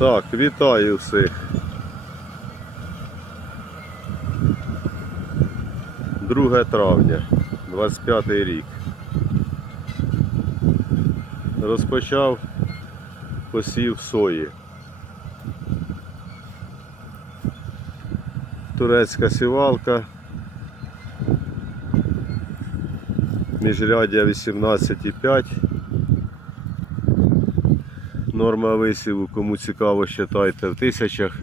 Так, вітаю всіх. Друге травня, 25 рік. Розпочав посів сої. Турецька сівалка. Міжряддя 18,5. Норма висіву, кому цікаво, считайте в тисячах.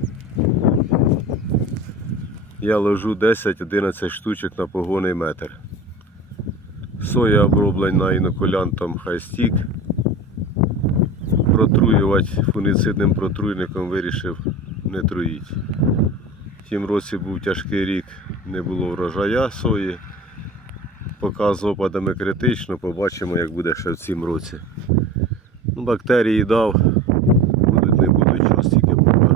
Я ложу 10-11 штучок на погонний метр. Соя оброблена інокулянтом хайстік. Протруювати фуніцидним протруйником вирішив не труїть. В тім році був тяжкий рік, не було врожая сої. Поки з опадами критично, побачимо, як буде ще в цім році. Ну, бактерії дав, будуть не будуть, час тільки покажу.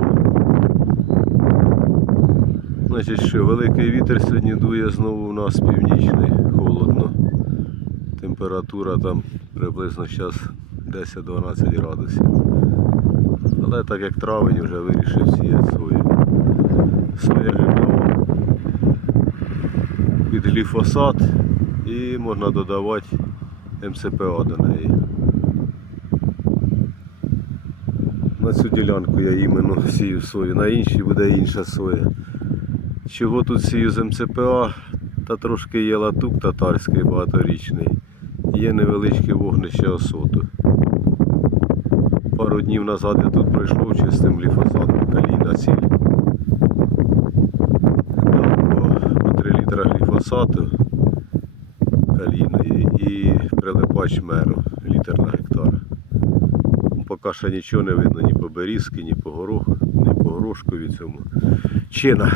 Значить, що великий вітер сьогодні дує знову у нас північний, холодно. Температура там приблизно зараз 10-12 градусів. Але так як травень вже вирішив сіяти свою. Своє під гліфосат і можна додавати МЦПА до неї. На цю ділянку я іменно сію сою, на іншій буде інша соя. Чого тут сію з МЦПА? Та трошки є латук татарський багаторічний. Є невеличке вогнище осоту. Пару днів назад я тут пройшов чистим гліфосатом калійна ціль. Так, по 3 літра гліфосату калійної і прилипач меру літр на гектар. Ну, Ще нічого не видно ні по берізки, ні по гороху, ні по горошкові цьому. Чина.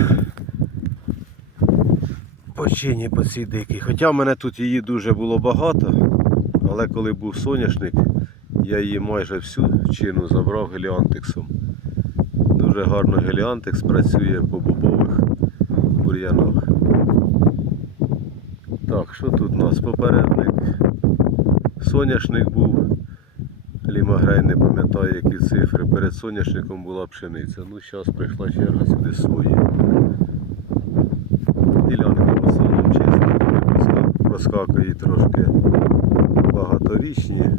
По чині по цій дикій. Хоча в мене тут її дуже було багато, але коли був соняшник, я її майже всю чину забрав геліантексом. Дуже гарно геліантекс працює по бобових бур'янах. Так, що тут у нас попередник? Соняшник був. Лімагрей не пам'ятаю які цифри. Перед соняшником була пшениця. Ну зараз прийшла черга сюди свої. Ділянки в основному чисто, проскакує трошки багаторічні.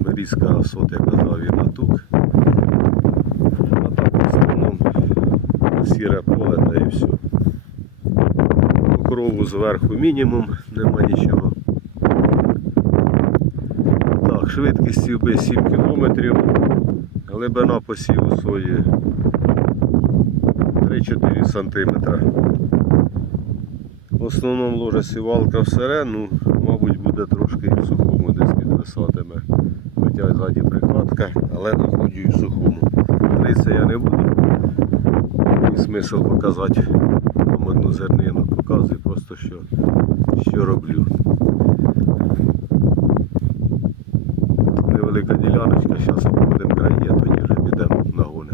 Берізка сот, я казав, і натук. А так в основному сіре поле та і все. Покрову зверху мінімум, нема нічого. Так, швидкість сівби 7 км, глибина посіву сої 3-4 см. В основному ложе сівалка в сирену, мабуть, буде трошки і в сухому десь підвисатиме. Хоча ззаді прикладка, але находжу і в сухому. Риться я не буду. І смисл показати вам одну зернину. Показую просто що, що роблю. Невелика діляночка, зараз обходимо краї, а тоді вже підемо на гони.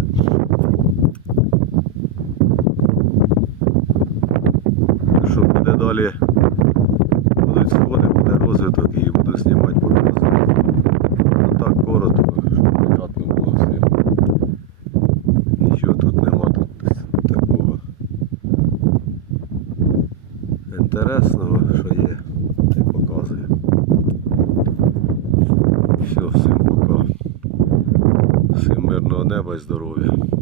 Що буде далі? Будуть сходи, буде розвиток і буду знімати показувати. А так коротко, щоб понятно було всім. Нічого тут нема тут такого інтересного, що є, те показую. Все, всім пока. Всім мирного неба і здоров'я.